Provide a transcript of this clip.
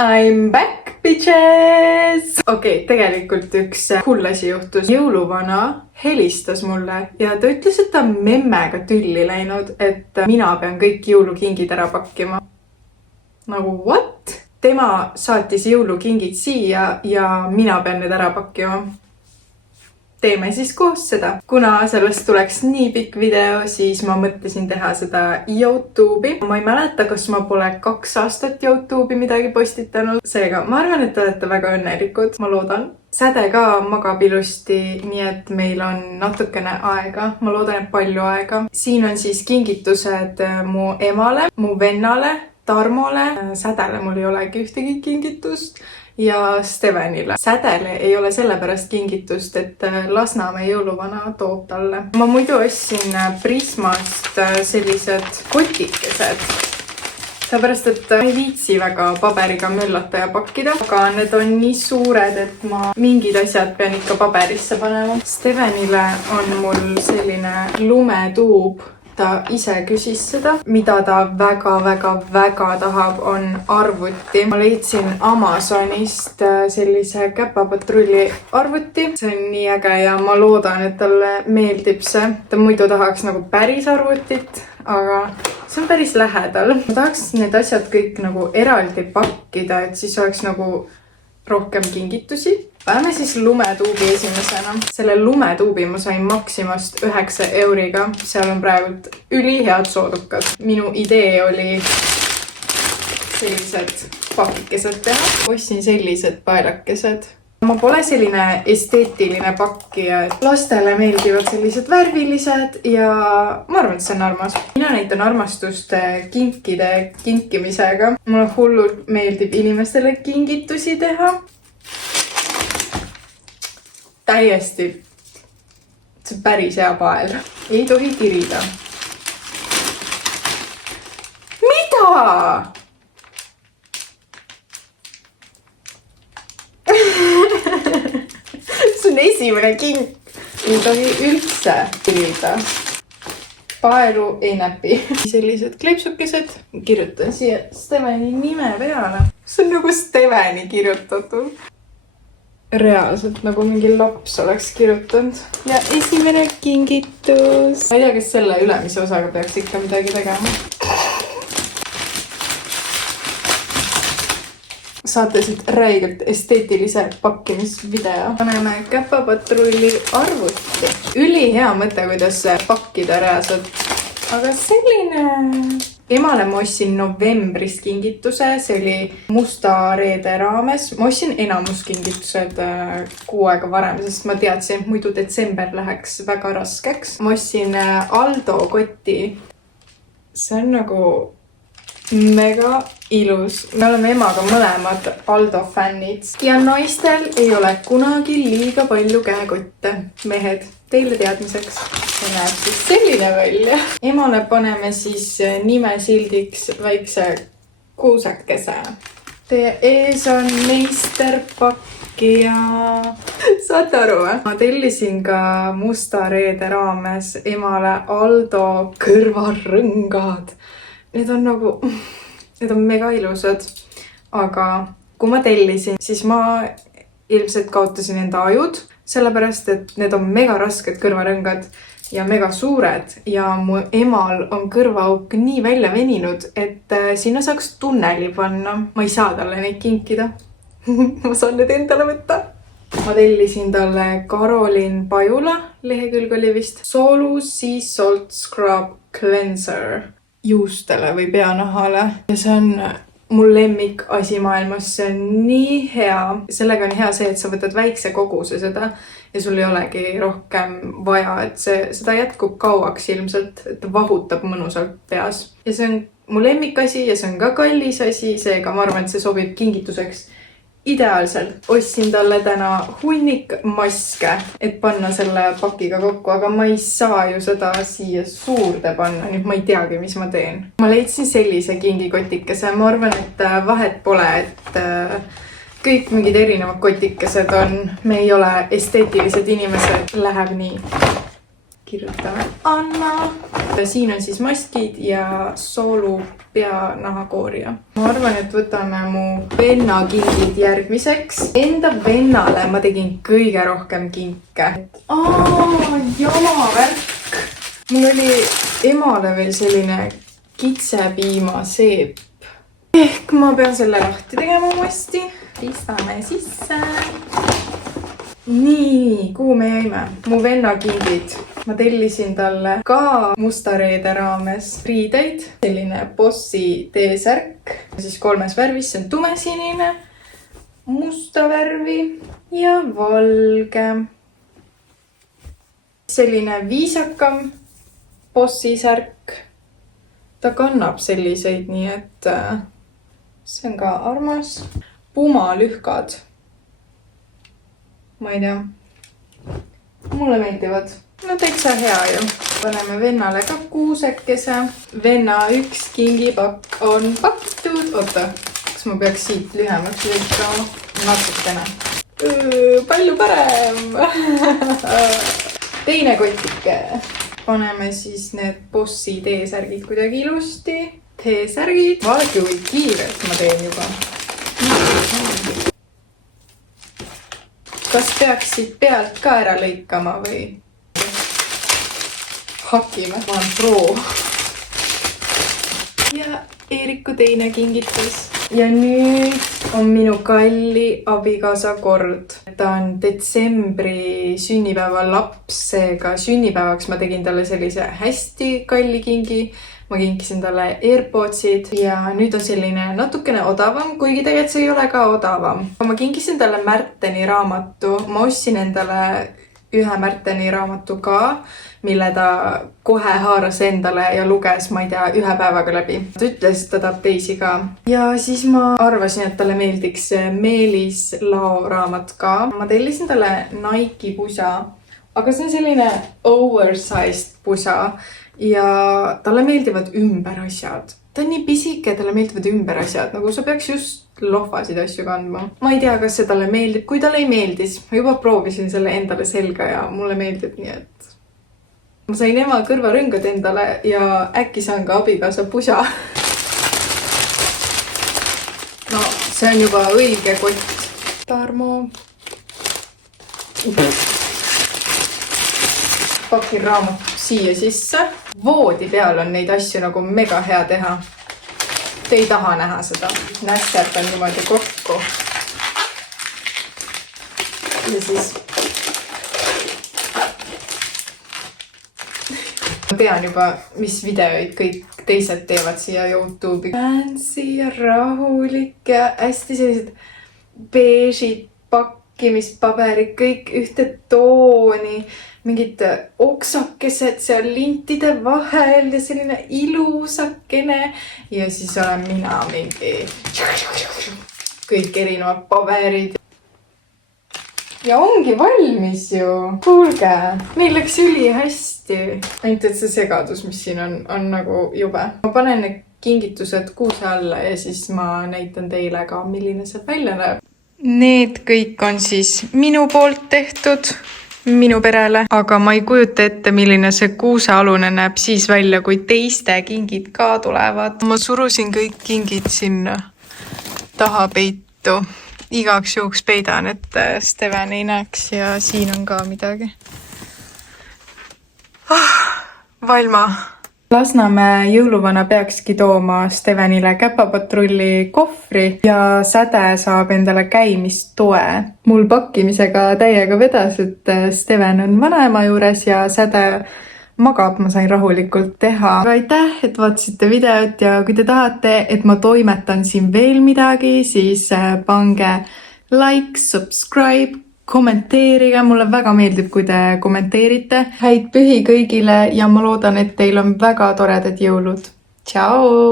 I'm back, bitches! Okei, tegelikult üks hull asi juhtus. Jõuluvana helistas mulle ja ta ütles, et ta on memmega tülli läinud, et mina pean kõik jõulukingid ära pakkima. Nagu what? Tema saatis jõulukingid siia ja mina pean need ära pakkima. Teeme siis koos seda. Kuna sellest tuleks nii pikk video, siis ma mõtlesin teha seda YouTube'i. Ma ei mäleta, kas ma pole 2 aastat YouTube'i midagi postitanud. Seega, ma arvan, et te olete väga õnnelikud. Ma loodan. Säde ka magab ilusti, nii et meil on natukene aega. Ma loodan, et palju aega. Siin on siis kingitused mu emale, mu vennale, Tarmole. Sädele mul ei olegi ühtegi kingitust. Ja Stevenile. Sädele ei ole sellepärast kingitust, et Lasnamäe jõuluvana toob talle. Ma muidu ostsin Prismast sellised kotikesed. Sellepärast, et ei viitsi väga paberiga möllata ja pakkida. Aga need on nii suured, et ma mingid asjad pean ikka paberisse panema. Stevenile on mul selline lumetuub. Ta ise küsis seda, mida ta väga tahab, on arvuti. Ma leidsin Amazonist sellise käpapatrulli arvuti. See on nii äge ja ma loodan, et talle meeldib see. Ta muidu tahaks nagu päris arvutit, aga see on päris lähedal. Ma tahaks need asjad kõik nagu eraldi pakkida, et siis oleks nagu rohkem kingitusi. Paneme siis lumetuubi esimesena. Selle lumetuubi ma sain Maximast 9 euriga. Seal on praegu ülihead soodukad. Minu idee oli sellised pakikesed teha. Ostsin sellised paelakesed. Ma pole selline esteetiline pakkija. Lastele meeldivad sellised värvilised ja ma arvan, et see on armas. Mina näitan armastust kinkide kinkimisega. Mulle hullult meeldib inimestele kingitusi teha. Täiesti. See on päris hea pael. Ei tohi kirida. Mida? See on esimene kink. Ei tohi üldse kirida. Paelu ei näpi. Sellised kleepsukesed. Kirjutan siia Steveni nime peale. See on nagu Steveni kirjutatud. Reaalselt nagu mingi laps oleks kirjutanud. Ja esimene kingitus. Ma ei tea, kas selle ülemise osaga peaks ikka midagi tegema. Saate siit räigelt esteetilise pakkimisvideo. Paneme käpapatrulli arvuti. Ülihea mõte, kuidas pakkida reaalselt. Aga selline... Emale ma ostsin novembris kingituse, see oli Musta reede raames. Ma ostsin enamus kingitused 6 aega varem, sest ma teadsin, et muidu detsember läheks väga raskeks. Ma ostsin Aldo koti. See on nagu mega ilus. Me oleme emaga mõlemad Aldo fännid. Ja naistel ei ole kunagi liiga palju käekotte. Mehed, teile teadmiseks. See näeb siis selline välja. Emale paneme siis nimesildiks väikse kuusakese. Teie ees on meisterpakkija. Saate aru või? Ma tellisin ka Musta reede raames emale Aldo kõrvarõngad. Need on nagu, need on mega ilusad. Aga kui ma tellisin, siis ma ilmselt kaotasin enda ajud. Sellepärast, et need on mega rasked kõrvarõngad ja mega suured ja mu emal on kõrvaauk nii välja veninud, et sinna saaks tunneli panna. Ma ei saa talle neid kinkida. Ma saan need endale võtta. Ma tellisin talle Karolin Pajula, lehekülg oli vist Solu Sea Salt Scrub Cleanser juustele või peanahale. Ja see on mul lemmik asi maailmas, see on nii hea. Sellega on hea see, et sa võtad väikse koguse seda ja sul ei olegi rohkem vaja, et seda jätkub kauaks ilmselt, et vahutab mõnusalt peas. Ja see on mu lemmik asi ja see on ka kallis asi, seega ma arvan, et see sobib kingituseks ideaalselt. Ostsin talle täna hunnik maske, et panna selle pakiga kokku, aga ma ei saa ju seda siia suurde panna, nüüd ma ei teagi, mis ma teen. Ma leidsin sellise kingikotikese, ma arvan, et vahet pole, et kõik mingid erinevad kotikesed on. Me ei ole esteetilised inimesed, läheb nii. Kirjutame Anna. siin on siis maskid ja soolu peanahakoorija. Ma arvan, et võtame mu venna kingid järgmiseks. Enda vennale ma tegin kõige rohkem kinke. Jama värk. Mul oli emale veel selline kitsepiimaseep. Ehk ma pean selle lahti tegema uuesti. Pistame sisse. Nii, kuhu me jäime? Mu venna kingid. Ma tellisin talle ka Musta reede raames riideid. Selline Bossi T-särk. Siis 3 värvis, see on tumesinine, musta värvi ja valge. Selline viisakam Bossi särk. Ta kannab selliseid, nii et see on ka armas. Puma lühkad. Ma ei tea. Mulle meeldivad. No täitsa hea ju. Paneme vennale ka kuusekese. Venna üks kingipakk on pakitud. Oota, kas ma peaks siit lühemaks lõikama? Natukene. Palju parem. Teine kotike. Paneme siis need Bossi T-särgid kuidagi ilusti. T-särgid. Vaadake, kui kiirelt ma teen juba. Kas peaks siit pealt ka ära lõikama või? Hakime. Ma olen pro. Ja Eeriku teine kingitus. Ja nüüd on minu kalli abikaasa kord. Ta on detsembri sünnipäeva laps, seega sünnipäevaks ma tegin talle sellise hästi kalli kingi. Ma kinkisin talle AirPodsid ja nüüd on selline natukene odavam, kuigi tegelikult see ei ole ka odavam. Ma kinkisin talle Märteni raamatu. Ma ostsin endale ühe Märteni raamatu ka, mille ta kohe haaras endale ja luges, ma ei tea, 1 päevaga läbi. Ta ütles, et ta tahab teisi ka. Ja siis ma arvasin, et talle meeldiks Meelis Lao raamat ka. Ma tellisin talle Nike pusa, aga see on selline oversized pusa. Ja talle meeldivad ümberasjad. Ta on nii pisike, talle meeldivad ümberasjad. Nagu sa peaks just lohvasid asju kandma. Ma ei tea, kas see talle meeldib. Kui talle ei meeldis, ma juba proovisin selle endale selga ja mulle meeldib nii, et ma sain ema kõrvarõngad endale ja äkki saan ka abikaasa pusa. No, see on juba õige kott. Tarmo. Pakin raamat siia sisse. Voodi peal on neid asju nagu mega hea teha. Te ei taha näha seda. Nästerdan niimoodi kokku. Ja siis ma tean juba, mis videoid kõik teised teevad siia YouTube'i. Fancy ja rahulik ja hästi sellised beežid pakkimispaberid, kõik ühte tooni. Mingid oksakesed seal lintide vahel ja selline ilusakene. Ja siis olen mina mingi kõik erinevad paberid. Ja ongi valmis ju. Kuulge, meil läks üli hästi. Ainult, et see segadus, mis siin on nagu jube. Ma panen need kingitused kuuse alla ja siis ma näitan teile ka, milline see välja näeb. Need kõik on siis minu poolt tehtud. Minu perele, aga ma ei kujuta ette, milline see kuusealune näeb siis välja, kui teiste kingid ka tulevad. Ma surusin kõik kingid sinna taha peitu. Igaks juhuks peidan, et Steven ei näeks ja siin on ka midagi. Valma. Lasnamäe jõuluvana peakski tooma Stevenile käpapatrulli kohvri ja Säde saab endale käimistoe. Mul pakkimisega täiega vedas, et Steven on vanaema juures ja Säde magab, ma sain rahulikult teha. Aga aitäh, et vaatasite videot ja kui te tahate, et ma toimetan siin veel midagi, siis pange like, subscribe, kommenteerige, mulle väga meeldib, kui te kommenteerite. Häid pühi kõigile ja ma loodan, et teil on väga toredad jõulud. Tšau!